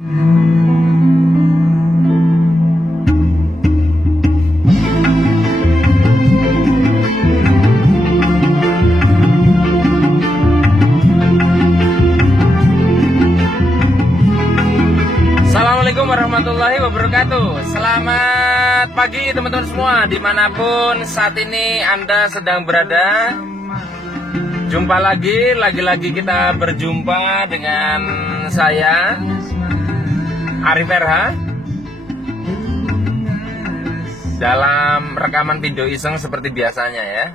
Assalamualaikum warahmatullahi wabarakatuh. Selamat pagi teman-teman semua, dimanapun saat ini Anda sedang berada. Jumpa lagi kita berjumpa dengan saya Arif RH dalam rekaman video iseng seperti biasanya ya.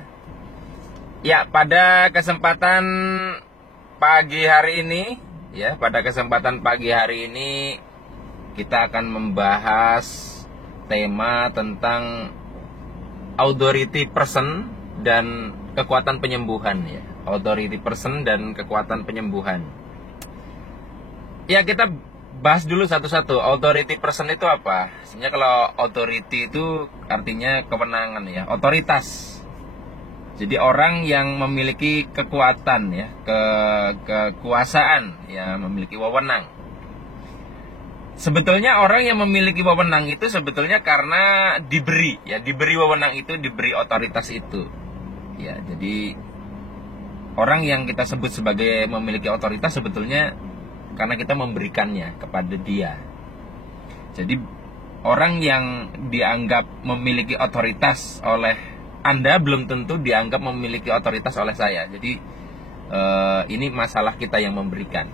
Ya, pada kesempatan pagi hari ini kita akan membahas tema tentang authority person dan kekuatan penyembuhan ya. Authority person dan kekuatan penyembuhan. Ya, kita bahas dulu satu-satu. Authority person itu apa? Sebenarnya kalau authority itu artinya kewenangan ya, otoritas. Jadi orang yang memiliki kekuatan ya, kekuasaan ya, memiliki wewenang. Sebetulnya orang yang memiliki wewenang itu sebetulnya karena diberi wewenang itu, diberi otoritas itu. Ya, jadi orang yang kita sebut sebagai memiliki otoritas sebetulnya karena kita memberikannya kepada dia. Jadi orang yang dianggap memiliki otoritas oleh Anda belum tentu dianggap memiliki otoritas oleh saya. Jadi ini masalah kita yang memberikan.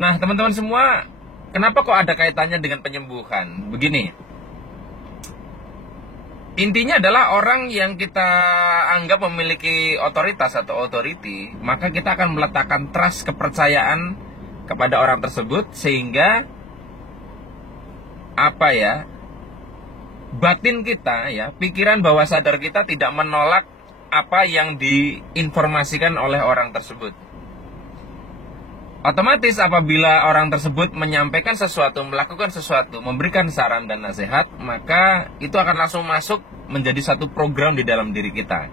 Nah, teman-teman semua, kenapa kok ada kaitannya dengan penyembuhan? Begini, intinya adalah orang yang kita anggap memiliki otoritas atau authority, maka kita akan meletakkan trust, kepercayaan kepada orang tersebut, sehingga batin kita ya, pikiran bawah sadar kita tidak menolak apa yang diinformasikan oleh orang tersebut. Otomatis apabila orang tersebut menyampaikan sesuatu, melakukan sesuatu, memberikan saran dan nasihat, maka itu akan langsung masuk menjadi satu program di dalam diri kita.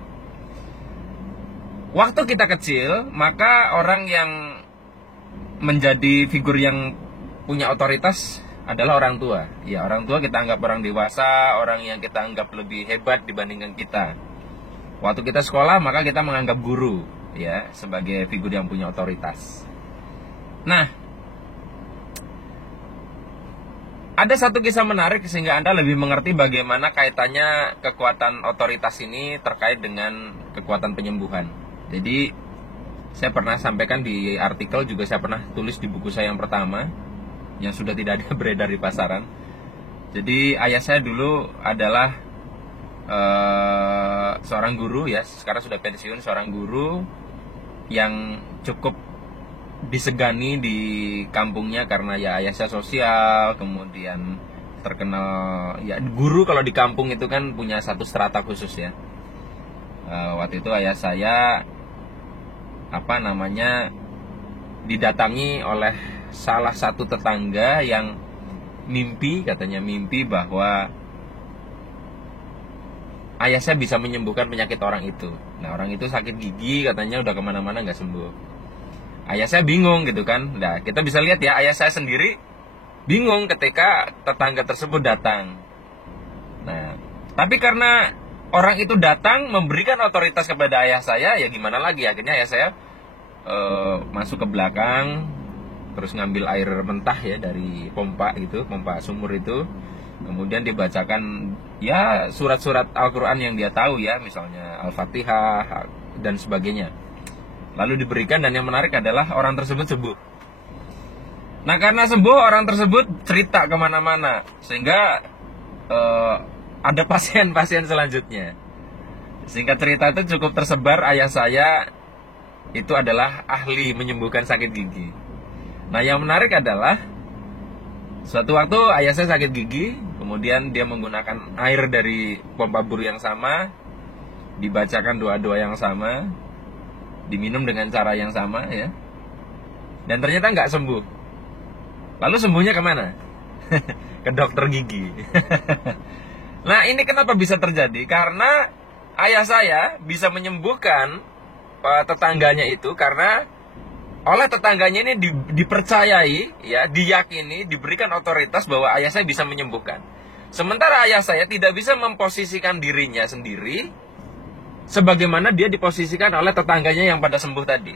Waktu kita kecil, maka orang yang menjadi figur yang punya otoritas adalah orang tua. Ya, orang tua kita anggap orang dewasa, orang yang kita anggap lebih hebat dibandingkan kita. Waktu kita sekolah, maka kita menganggap guru ya sebagai figur yang punya otoritas. Nah, ada satu kisah menarik sehingga Anda lebih mengerti bagaimana kaitannya kekuatan otoritas ini terkait dengan kekuatan penyembuhan. Jadi, saya pernah sampaikan di artikel, juga saya pernah tulis di buku saya yang pertama, yang sudah tidak ada beredar di pasaran. Jadi, ayah saya dulu adalah seorang guru ya, sekarang sudah pensiun, seorang guru yang cukup disegani di kampungnya karena ya ayah saya sosial, kemudian terkenal ya, guru kalau di kampung itu kan punya satu strata khusus ya. Waktu itu ayah saya didatangi oleh salah satu tetangga yang katanya mimpi bahwa ayah saya bisa menyembuhkan penyakit orang itu. Nah, orang itu sakit gigi, katanya udah kemana-mana nggak sembuh. Ayah saya bingung gitu kan. Nah, kita bisa lihat ya, ayah saya sendiri bingung ketika tetangga tersebut datang. Nah, tapi karena orang itu datang memberikan otoritas kepada ayah saya, ya gimana lagi? Akhirnya ayah saya masuk ke belakang, terus ngambil air mentah ya dari pompa sumur itu. Kemudian dibacakan ya surat-surat Al-Quran yang dia tahu ya, misalnya Al-Fatihah dan sebagainya. Lalu diberikan, dan yang menarik adalah orang tersebut sembuh. Nah, karena sembuh, orang tersebut cerita kemana-mana, sehingga ada pasien-pasien selanjutnya. Singkat cerita itu cukup tersebar, ayah saya itu adalah ahli menyembuhkan sakit gigi. Nah, yang menarik adalah suatu waktu ayah saya sakit gigi, kemudian dia menggunakan air dari pompa bur yang sama, dibacakan doa-doa yang sama, diminum dengan cara yang sama ya, dan ternyata nggak sembuh. Lalu sembuhnya kemana? Ke dokter gigi. Nah, ini kenapa bisa terjadi? Karena ayah saya bisa menyembuhkan tetangganya itu karena oleh tetangganya ini dipercayai, ya, diyakini, diberikan otoritas bahwa ayah saya bisa menyembuhkan. Sementara ayah saya tidak bisa memposisikan dirinya sendiri sebagaimana dia diposisikan oleh tetangganya yang pada sembuh tadi.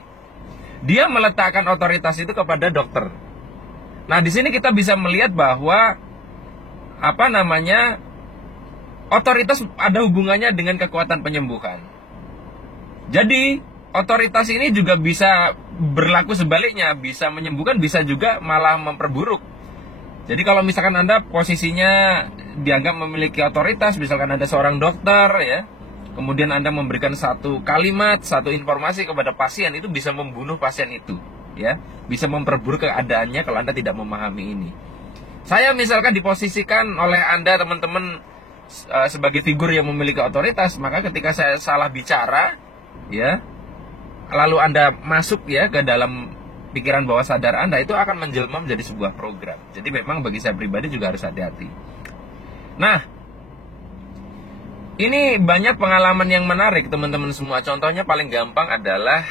Dia meletakkan otoritas itu kepada dokter. Nah, di sini kita bisa melihat bahwa otoritas ada hubungannya dengan kekuatan penyembuhan. Jadi, otoritas ini juga bisa berlaku sebaliknya, bisa menyembuhkan, bisa juga malah memperburuk. Jadi kalau misalkan Anda posisinya dianggap memiliki otoritas, misalkan ada seorang dokter, ya, kemudian Anda memberikan satu kalimat, satu informasi kepada pasien, itu bisa membunuh pasien itu, ya, bisa memperburuk keadaannya kalau Anda tidak memahami ini. Saya misalkan diposisikan oleh Anda, teman-teman, sebagai figur yang memiliki otoritas, maka ketika saya salah bicara, ya, lalu Anda masuk, ya, ke dalam pikiran bawah sadar Anda, itu akan menjelma menjadi sebuah program. Jadi memang bagi saya pribadi juga harus hati-hati. Nah, ini banyak pengalaman yang menarik, teman-teman semua. Contohnya paling gampang adalah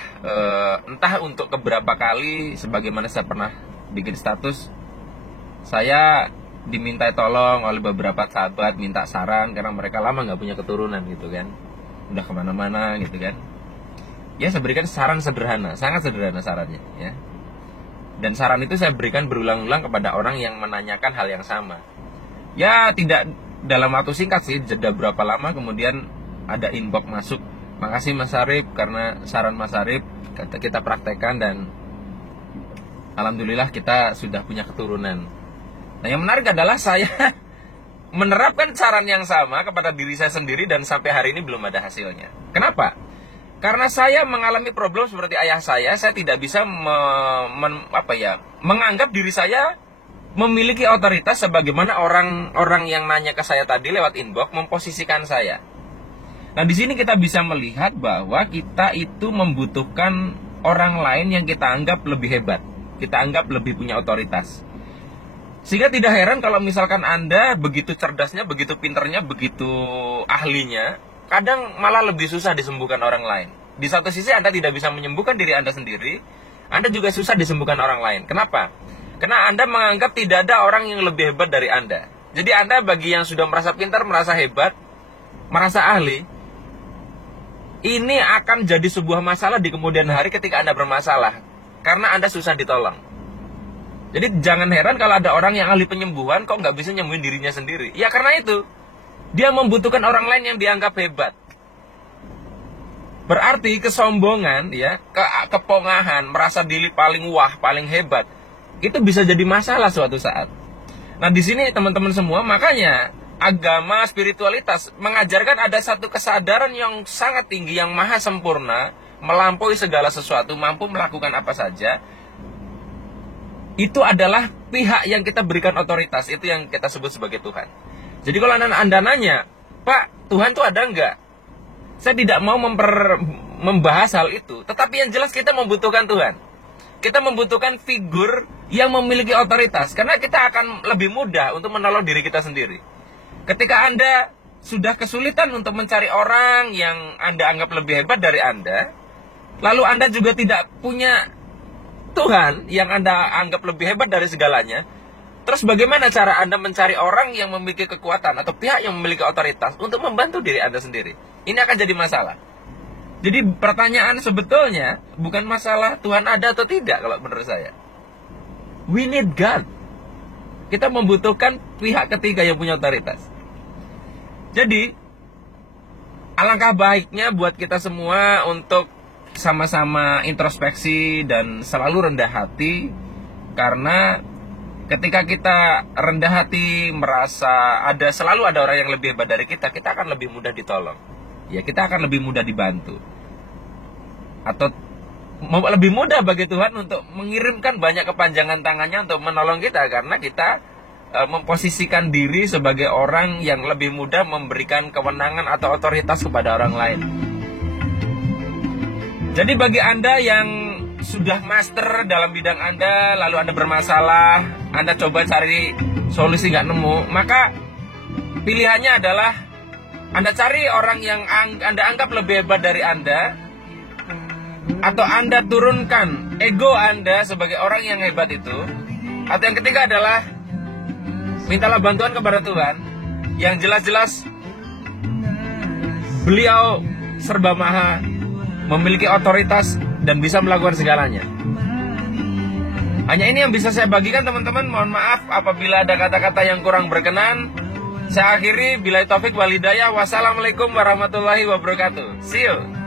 entah untuk keberapa kali, sebagaimana saya pernah bikin status, saya diminta tolong oleh beberapa sahabat, minta saran karena mereka lama nggak punya keturunan gitu kan, udah kemana-mana gitu kan. Ya, saya berikan saran sederhana, sangat sederhana sarannya, ya. Dan saran itu saya berikan berulang-ulang kepada orang yang menanyakan hal yang sama. Ya, tidak dalam waktu singkat sih, jeda berapa lama, kemudian ada inbox masuk, makasih Mas Arif karena saran Mas Arif kita praktekkan dan alhamdulillah kita sudah punya keturunan. Nah, yang menarik adalah saya menerapkan saran yang sama kepada diri saya sendiri dan sampai hari ini belum ada hasilnya. Kenapa? Karena saya mengalami problem seperti ayah saya tidak bisa menganggap diri saya memiliki otoritas sebagaimana orang yang nanya ke saya tadi lewat inbox memposisikan saya. Nah, di sini kita bisa melihat bahwa kita itu membutuhkan orang lain yang kita anggap lebih hebat, kita anggap lebih punya otoritas. Sehingga tidak heran kalau misalkan Anda begitu cerdasnya, begitu pinternya, begitu ahlinya, kadang malah lebih susah disembuhkan orang lain. Di satu sisi Anda tidak bisa menyembuhkan diri Anda sendiri, Anda juga susah disembuhkan orang lain. Kenapa? Karena Anda menganggap tidak ada orang yang lebih hebat dari Anda. Jadi Anda bagi yang sudah merasa pintar, merasa hebat, merasa ahli, ini akan jadi sebuah masalah di kemudian hari ketika Anda bermasalah. Karena Anda susah ditolong. Jadi jangan heran kalau ada orang yang ahli penyembuhan kok nggak bisa nyembuhin dirinya sendiri. Ya karena itu, dia membutuhkan orang lain yang dianggap hebat. Berarti kesombongan, ya, kepongahan, merasa diri paling wah, paling hebat, itu bisa jadi masalah suatu saat. Nah, di sini teman-teman semua, makanya agama spiritualitas mengajarkan ada satu kesadaran yang sangat tinggi, yang maha sempurna, melampaui segala sesuatu, mampu melakukan apa saja. Itu adalah pihak yang kita berikan otoritas, itu yang kita sebut sebagai Tuhan. Jadi kalau Anda nanya, Pak, Tuhan itu ada enggak? Saya tidak mau membahas hal itu, tetapi yang jelas kita membutuhkan Tuhan. Kita membutuhkan figur yang memiliki otoritas, karena kita akan lebih mudah untuk menolong diri kita sendiri. Ketika Anda sudah kesulitan untuk mencari orang yang Anda anggap lebih hebat dari Anda, lalu Anda juga tidak punya Tuhan yang Anda anggap lebih hebat dari segalanya, terus bagaimana cara Anda mencari orang yang memiliki kekuatan atau pihak yang memiliki otoritas untuk membantu diri Anda sendiri? Ini akan jadi masalah. Jadi pertanyaan sebetulnya bukan masalah Tuhan ada atau tidak kalau menurut saya. We need God. Kita membutuhkan pihak ketiga yang punya otoritas. Jadi alangkah baiknya buat kita semua untuk sama-sama introspeksi dan selalu rendah hati. Karena ketika kita rendah hati, merasa selalu ada orang yang lebih hebat dari kita, kita akan lebih mudah ditolong. Ya, kita akan lebih mudah dibantu. Atau lebih mudah bagi Tuhan untuk mengirimkan banyak kepanjangan tangannya untuk menolong kita, karena kita memposisikan diri sebagai orang yang lebih mudah memberikan kewenangan atau otoritas kepada orang lain. Jadi bagi Anda yang sudah master dalam bidang Anda, lalu Anda bermasalah, Anda coba cari solusi nggak nemu, maka pilihannya adalah Anda cari orang yang Anda anggap lebih hebat dari Anda, atau Anda turunkan ego Anda sebagai orang yang hebat itu. Atau yang ketiga adalah mintalah bantuan kepada Tuhan, yang jelas-jelas beliau serba maha, memiliki otoritas dan bisa melakukan segalanya. Hanya ini yang bisa saya bagikan teman-teman. Mohon maaf apabila ada kata-kata yang kurang berkenan. Saya akhiri, billahi taufik wal hidayah. Wassalamualaikum warahmatullahi wabarakatuh. See you.